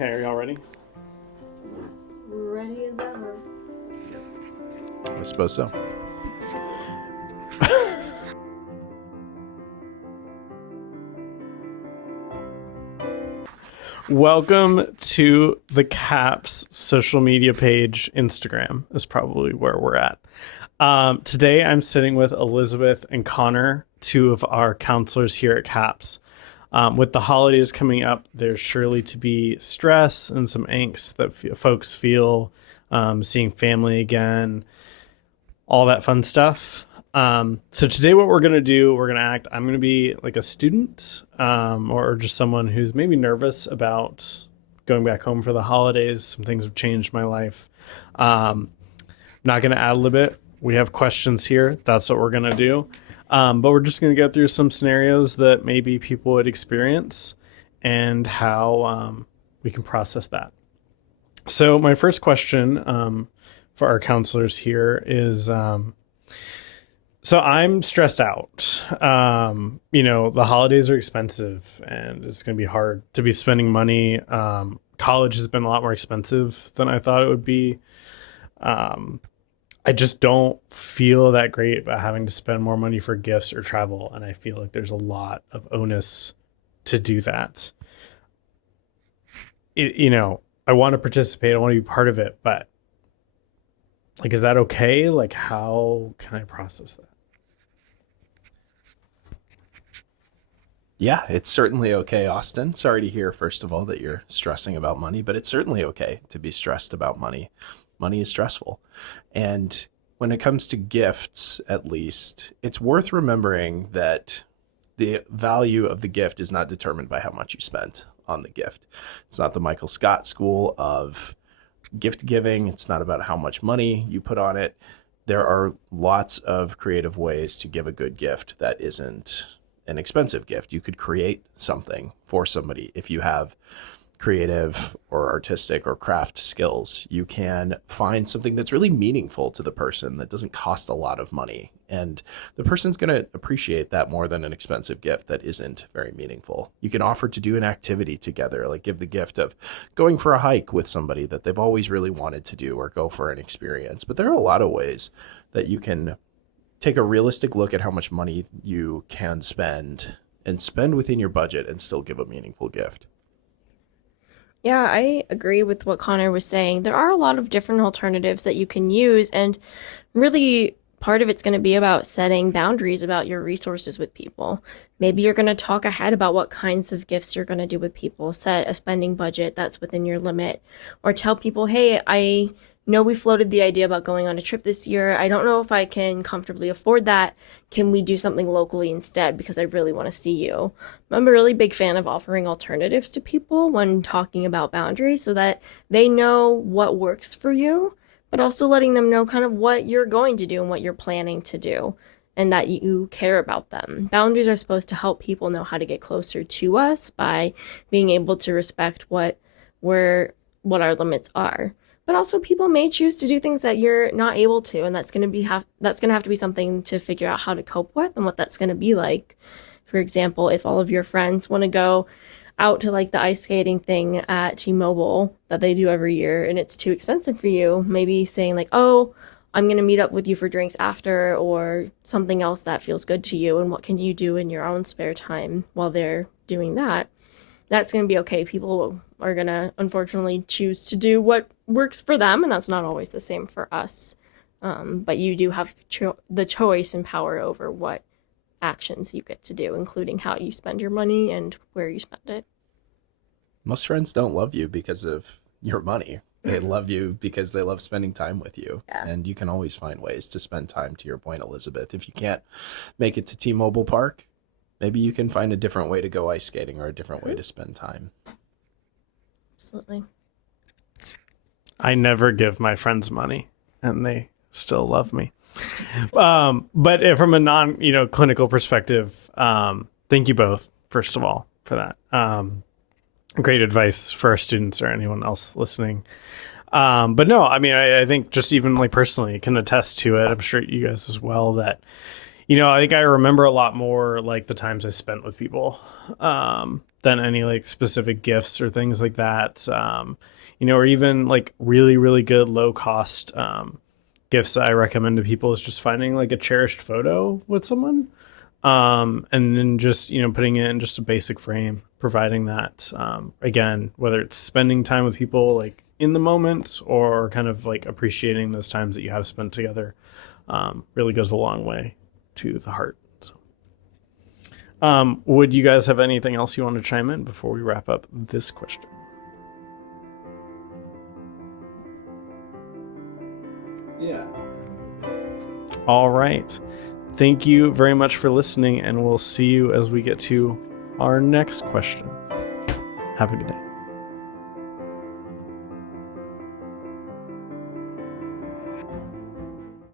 Okay, are y'all ready? Ready as ever. I suppose so. Welcome to the CAPS social media page. Instagram is probably where we're at. Today I'm sitting with Elizabeth and Connor, two of our counselors here at CAPS. With the holidays coming up, there's surely to be stress and some angst that folks feel, seeing family again, all that fun stuff. So today what we're going to do, I'm going to be like a student, or just someone who's maybe nervous about going back home for the holidays. Some things have changed my life. Not going to ad-lib it. We have questions here. That's what we're going to do. But we're just going to go through some scenarios that maybe people would experience and how we can process that. So my first question for our counselors here is, so I'm stressed out. The holidays are expensive and it's going to be hard to be spending money. College has been a lot more expensive than I thought it would be. I just don't feel that great about having to spend more money for gifts or travel. And I feel like there's a lot of onus to do that. I want to participate. I want to be part of it, but like, is that okay? Like, how can I process that? Yeah, it's certainly okay, Austin. Sorry to hear, first of all, that you're stressing about money, but it's certainly okay to be stressed about money. Money is stressful. And when it comes to gifts, at least, it's worth remembering that the value of the gift is not determined by how much you spent on the gift. It's not the Michael Scott school of gift giving. It's not about how much money you put on it. There are lots of creative ways to give a good gift that isn't an expensive gift. You could create something for somebody. If you have creative or artistic or craft skills, you can find something that's really meaningful to the person that doesn't cost a lot of money. And the person's going to appreciate that more than an expensive gift that isn't very meaningful. You can offer to do an activity together, like give the gift of going for a hike with somebody that they've always really wanted to do, or go for an experience. But there are a lot of ways that you can take a realistic look at how much money you can spend and spend within your budget and still give a meaningful gift. Yeah, I agree with what Connor was saying. There are a lot of different alternatives that you can use, and really part of it's going to be about setting boundaries about your resources with people. Maybe you're going to talk ahead about what kinds of gifts you're going to do with people, set a spending budget that's within your limit, or tell people, hey, I know we floated the idea about going on a trip this year. I don't know if I can comfortably afford that. Can we do something locally instead? Because I really want to see you. I'm a really big fan of offering alternatives to people when talking about boundaries so that they know what works for you, but also letting them know kind of what you're going to do and what you're planning to do, and that you care about them. Boundaries are supposed to help people know how to get closer to us by being able to respect what our limits are. But also people may choose to do things that you're not able to, and that's going to have to be something to figure out how to cope with and what that's going to be like. For example, if all of your friends want to go out to like the ice skating thing at T-Mobile that they do every year and it's too expensive for you, maybe saying like, oh, I'm going to meet up with you for drinks after, or something else that feels good to you, and what can you do in your own spare time while they're doing that. That's going to be okay. People are going to unfortunately choose to do what works for them, and that's not always the same for us. But you do have the choice and power over what actions you get to do, including how you spend your money and where you spend it. Most friends don't love you because of your money. They love you because they love spending time with you. Yeah. And you can always find ways to spend time, to your point, Elizabeth. If you can't make it to T-Mobile Park, maybe you can find a different way to go ice skating or a different way to spend time. Absolutely. I never give my friends money and they still love me. But from a clinical perspective, thank you both, first of all, for that. Great advice for our students or anyone else listening. But no, I mean, I think just even like personally can attest to it. I'm sure you guys as well, that I think I remember a lot more like the times I spent with people. than any like specific gifts or things like that. Or even like really, really good low cost gifts that I recommend to people is just finding like a cherished photo with someone. And then just, putting it in just a basic frame, providing that, again, whether it's spending time with people like in the moment or kind of like appreciating those times that you have spent together, really goes a long way to the heart. So, would you guys have anything else you want to chime in before we wrap up this question? Yeah. All right. Thank you very much for listening, and we'll see you as we get to our next question. Have a good day.